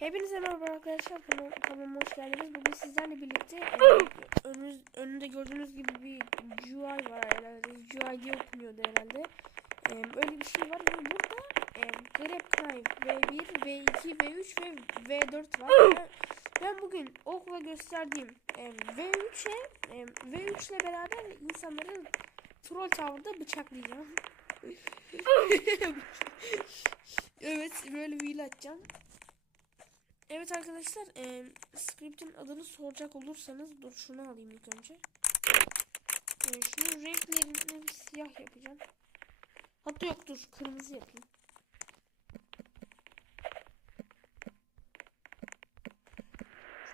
Hepinize merhaba arkadaşlar kanalıma hoş geldiniz. Bugün sizlerle birlikte e, önünüz, önünde gördüğünüz gibi bir GUI var herhalde. GUI diye okunuyordu herhalde. E, öyle bir şey var ve burada e, Grab Knife V1, V2, V3 ve V4 var. Ben, ben bugün okula gösterdiğim e, V3'e e, V3 ile beraber insanları Troll Tower'da bıçaklayacağım. evet böyle bir açacağım. Evet arkadaşlar e, script'in adını soracak olursanız dur şunu alayım ilk önce. E, şunun renklerini bir siyah yapacağım. Hatta yok dur kırmızı yapayım.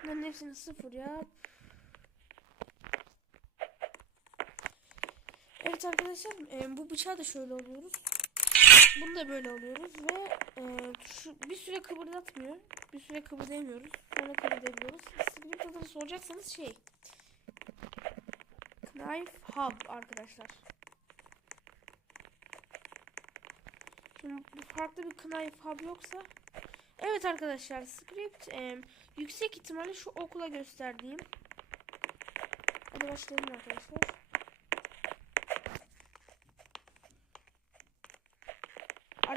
Şunların hepsini sıfır yap. Evet arkadaşlar e, bu bıçağı da şöyle alıyoruz. Bunu da böyle alıyoruz ve e, şu bir süre kıpırdatmıyor. Bir süre kıpırdayamıyoruz. Sonra kıpırdayabiliyoruz. Script adını soracaksanız şey. Knife Hub arkadaşlar. Şimdi farklı bir Knife Hub yoksa Evet arkadaşlar script e, yüksek ihtimalle şu okula gösterdiğim Hadi başlayalım arkadaşlar.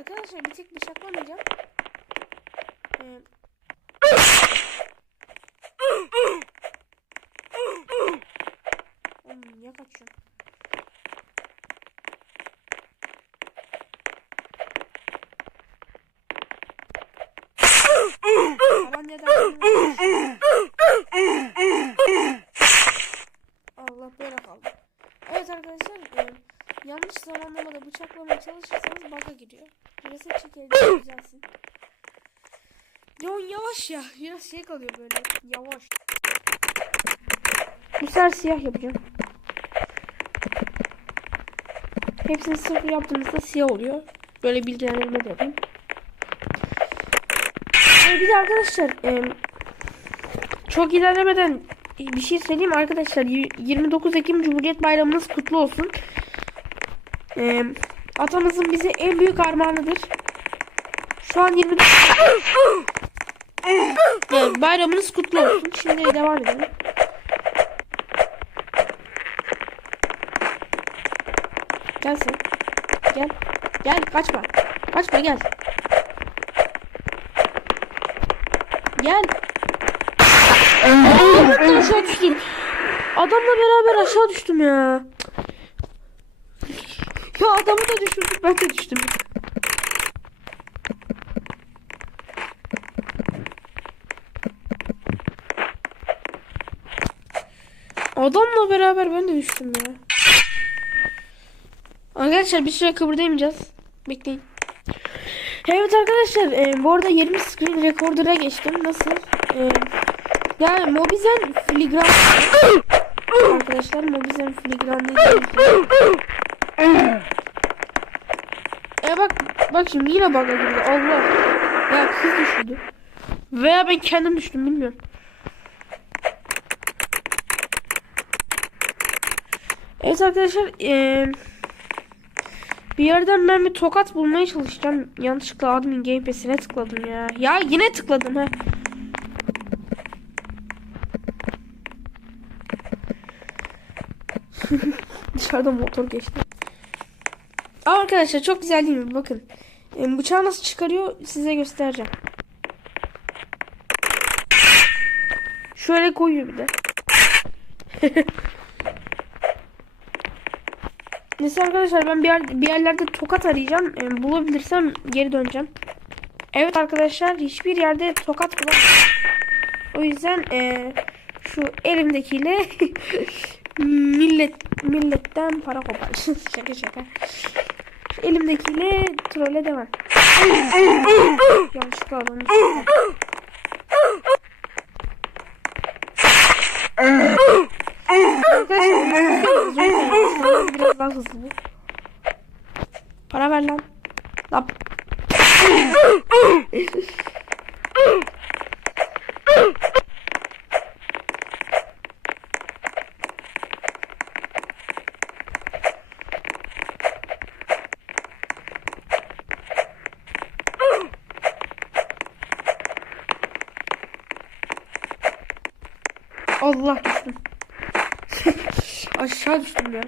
Arkadaşlar bir tek bıçaklamayacağım. Ee, Oğlum niye kaçıyorsun? Allah böyle kaldı. Evet arkadaşlar e, yanlış zamanlamada bıçaklamaya çalışırsanız bug'a giriyor. Reset çekelim güzelsin. Ya yavaş ya. Biraz şey kalıyor böyle. Yavaş. Sefer siyah yapacağım. Hepsini sıfır yaptığımızda siyah oluyor. Böyle bilgilendirme de yapayım. Ee, bir de arkadaşlar e, çok ilerlemeden bir şey söyleyeyim arkadaşlar. Y- 29 Ekim Cumhuriyet Bayramınız kutlu olsun. E, atamızın bize en büyük armağanıdır. Şu an 29 yani bayramınız kutlu olsun. Şimdi devam edelim. Gel sen. Gel. Gel kaçma. Kaçma gel. Gel. Adamla beraber aşağı düştüm ya. Ya adamı da düşürdük ben de düştüm. Adamla beraber ben de düştüm ya. Arkadaşlar bir süre kıpırdayamayacağız. Bekleyin. Evet arkadaşlar e, bu arada 20 screen recorder'a geçtim. Nasıl? E, yani Mobizen filigran arkadaşlar Mobizen filigran. E bak bak şimdi yine bug'a girdi. Allah. Ya kız düşürdü. Veya ben kendim düştüm bilmiyorum. Evet arkadaşlar eee, bir yerden ben bir tokat bulmaya çalışacağım. Yanlışlıkla admin gamepass'ine tıkladım ya. Ya yine tıkladım ha. Dışarıda motor geçti. Aa, arkadaşlar çok güzel değil mi? Bakın. Eee, bıçağı nasıl çıkarıyor size göstereceğim. Şöyle koyuyor bir de. Neyse arkadaşlar ben bir, yer, bir yerlerde tokat arayacağım. Ee, bulabilirsem geri döneceğim. Evet arkadaşlar hiçbir yerde tokat bulamadım. O yüzden ee, şu elimdekiyle millet milletten para koparacağız. şaka şaka. Elimdekiyle trolle devam. Yanlışlıkla. Arkadaşlar biraz daha hızlı. Para ver lan. Lan. Allah düştüm. Aşağı düştüm ya.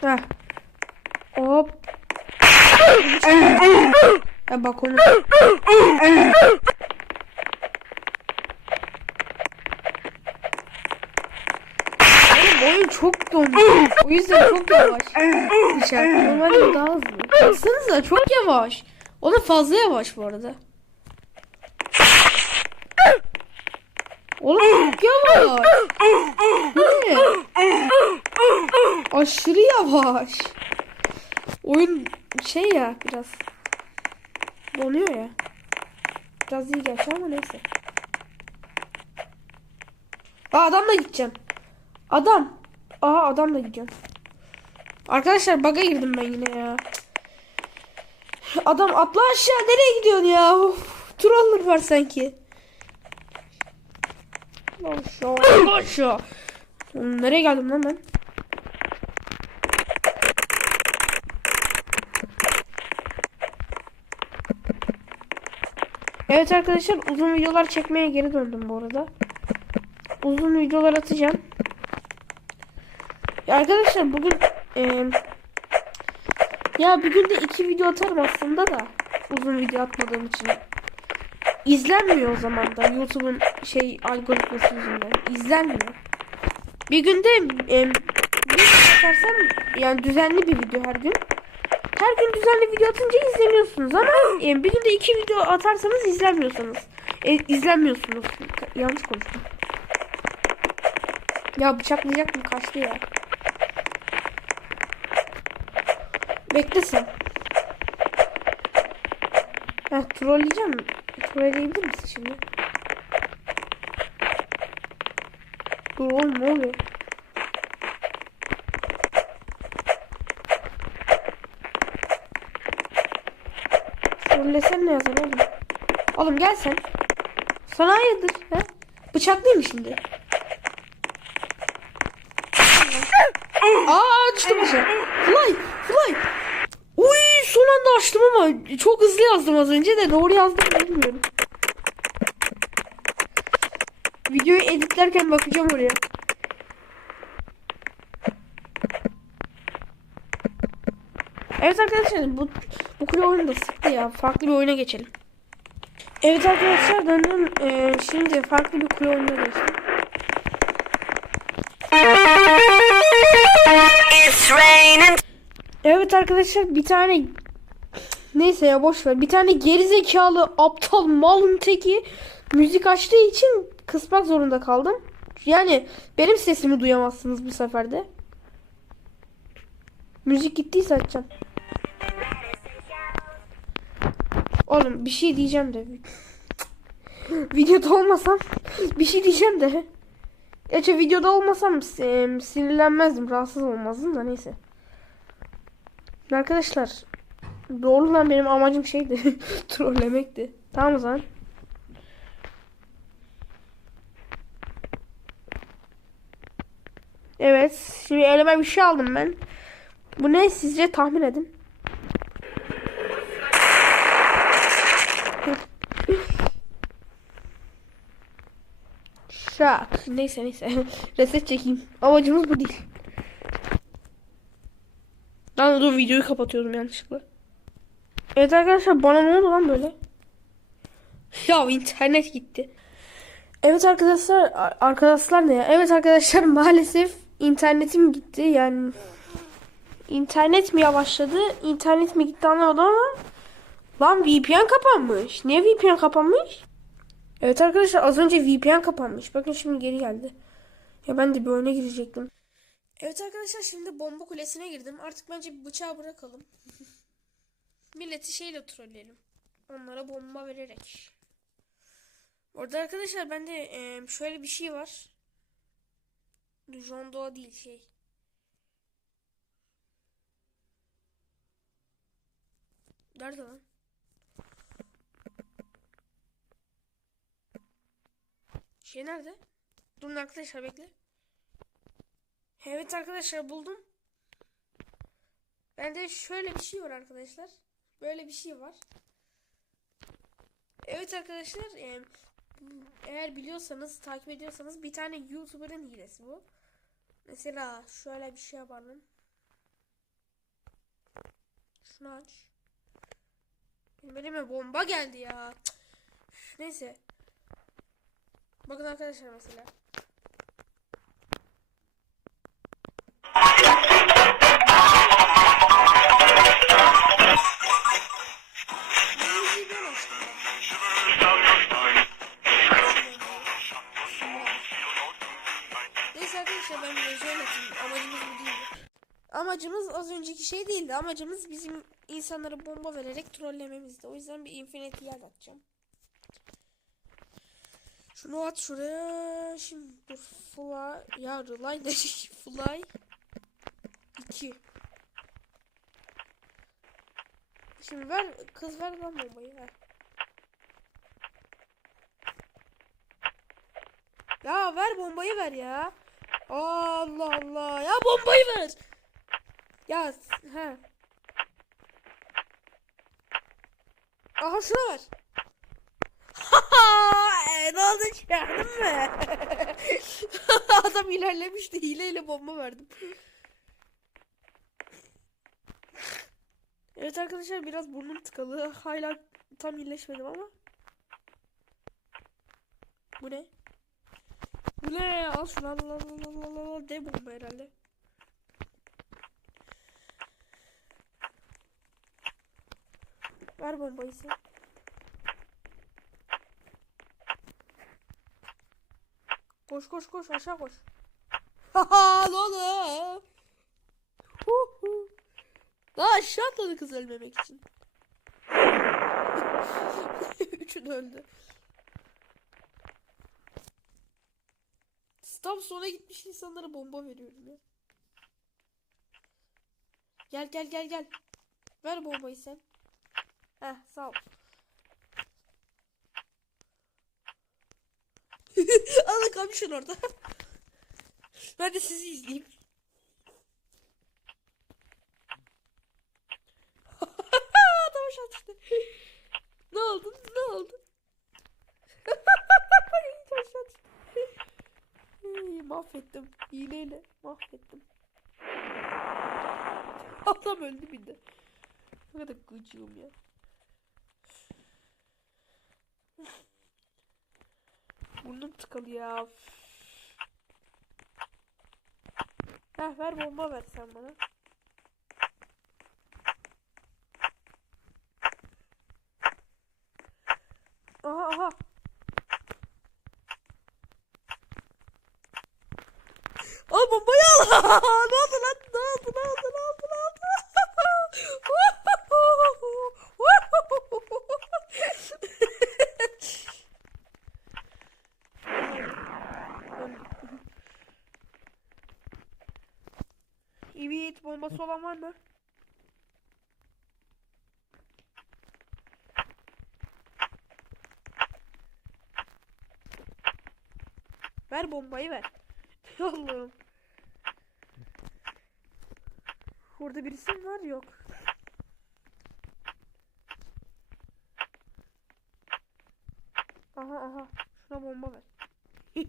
Heh. Hop. ya bak onu. Oyun çok donmuş. O yüzden çok yavaş. İçeride normalde daha hızlı. Baksanıza çok yavaş. O da fazla yavaş bu arada. Oğlum yavaş. Ne? Aşırı yavaş. Oyun şey ya biraz. Donuyor ya. Biraz iyi gerçi ama neyse. Aa adamla gideceğim. Adam. Aa adamla gideceğim. Arkadaşlar baga girdim ben yine ya. Adam atla aşağı nereye gidiyorsun ya? Of, troller var sanki. Aşağı aşağı. Nereye geldim lan ben? Evet arkadaşlar uzun videolar çekmeye geri döndüm bu arada. Uzun videolar atacağım. Ya arkadaşlar bugün eee, ya bir günde iki video atarım aslında da uzun video atmadığım için. İzlenmiyor o zaman da YouTube'un şey algoritması yüzünden. İzlenmiyor. Bir günde em, bir atarsam yani düzenli bir video her gün. Her gün düzenli video atınca izleniyorsunuz ama em, bir günde iki video atarsanız izlenmiyorsunuz. E, izlenmiyorsunuz. Yanlış konuştum. Ya bıçaklayacak mı kaçtı ya. Bekle sen. Ha trolleyeceğim. Trolleyebilir misin şimdi? Dur oğlum ne oluyor? Ne yazar oğlum? Oğlum gel sen. Sana hayırdır? He? Bıçaklayayım mı şimdi? Aa düştüm aşağı. Fly, fly. Son anda açtım ama çok hızlı yazdım az önce de doğru yazdım bilmiyorum. Videoyu editlerken bakacağım oraya. Evet arkadaşlar bu bu kule oyunu da sıktı ya. Farklı bir oyuna geçelim. Evet arkadaşlar döndüm. Ee, şimdi farklı bir kule oyununa geçtim. Evet arkadaşlar bir tane neyse ya boş ver. Bir tane gerizekalı aptal malın teki müzik açtığı için kısmak zorunda kaldım. Yani benim sesimi duyamazsınız bu sefer de. Müzik gittiyse açacağım. Oğlum bir şey diyeceğim de. Videoda olmasam bir şey diyeceğim de. Gerçi videoda olmasam sinirlenmezdim, rahatsız olmazdım da neyse. Arkadaşlar doğru lan benim amacım şeydi trollemekti. Tamam o zaman. Evet şimdi elime bir şey aldım ben. Bu ne sizce tahmin edin. Şak. Neyse neyse. Reset çekeyim. Amacımız bu değil. Lan dur videoyu kapatıyorum yanlışlıkla. Evet arkadaşlar bana ne oldu lan böyle? Ya internet gitti. Evet arkadaşlar ar- arkadaşlar ne ya? Evet arkadaşlar maalesef internetim gitti yani internet mi yavaşladı internet mi gitti anlamadım ama lan VPN kapanmış. Niye VPN kapanmış? Evet arkadaşlar az önce VPN kapanmış. Bakın şimdi geri geldi. Ya ben de bir oyuna girecektim. Evet arkadaşlar şimdi bomba kulesine girdim. Artık bence bıçağı bırakalım. Milleti şeyle trolleyelim. Onlara bomba vererek. Orada arkadaşlar bende eee, şöyle bir şey var. John Doe değil şey. Nerede lan? Şey nerede? Durun arkadaşlar bekle. Evet arkadaşlar buldum. Bende şöyle bir şey var arkadaşlar. Böyle bir şey var. Evet arkadaşlar. e, eğer biliyorsanız, takip ediyorsanız bir tane YouTuber'ın hilesi bu. Mesela şöyle bir şey yapalım. Şunu aç. Benim elime bomba geldi ya. Cık. Neyse. Bakın arkadaşlar mesela. Amacımız az önceki şey değildi. Amacımız bizim insanlara bomba vererek trollememizdi. O yüzden bir infinity yer atacağım. Şunu at şuraya. Şimdi dur. Fly. Ya Relay ne? Fly. 2. Şimdi ver. Kız ver lan bombayı ver. Ya ver bombayı ver ya. Allah Allah. Ya bombayı ver. Ya he. Aha şunu ver. e, ne oldu gördün mü? Adam ilerlemişti. Hileyle bomba verdim. Evet arkadaşlar biraz burnum tıkalı. Hala tam iyileşmedim ama. Bu ne? Bu ne? Al şunu al al al al al al al. De bomba herhalde. Ver bombayı sen. Koş koş koş aşağı koş. Haha lolo. Daha aşağı atladı kız ölmemek için. Üçü de öldü. Tam sona gitmiş insanlara bomba veriyorum ya. Gel gel gel gel. Ver bombayı sen. Heh sağ ol. Alın kapışın orada. ben de sizi izleyeyim. Adam düştü. Ne oldu? Ne oldu? Ay, mahvettim. Hileyle mahvettim. Adam öldü bir de. Ne kadar gıcığım ya. Burnum tıkalı ya. Heh, ver bomba ver sen bana. Aha aha. Al bombayı al. ne oldu lan? Ne oldu? Ne oldu? Ne oldu? Ne oldu? Evet, bombası olan var mı? Ver bombayı ver. Allah'ım. Orada birisi mi var? Yok. Aha aha. Şuna bomba ver.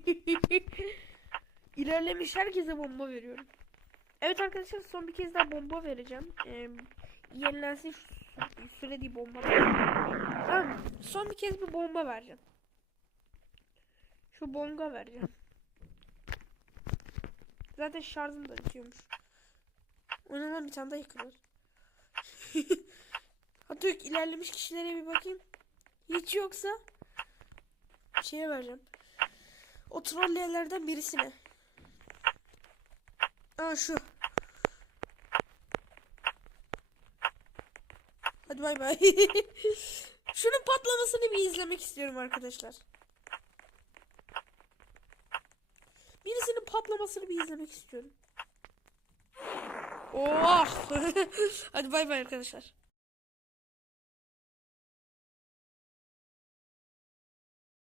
İlerlemiş herkese bomba veriyorum. Evet arkadaşlar son bir kez daha bomba vereceğim. Ee, yenilensin şu sü- sürediği bomba. Tamam. Son bir kez bir bomba vereceğim. Şu bonga vereceğim. Zaten şarjım da bitiyormuş. Oynanan bir tane daha yıkılır. Hatta ilerlemiş kişilere bir bakayım. Hiç yoksa şeye vereceğim. O trolleyenlerden birisine. Aa şu. Hadi bay bay. Şunun patlamasını bir izlemek istiyorum arkadaşlar. Birisinin patlamasını bir izlemek istiyorum. Oh! Hadi bay bay arkadaşlar.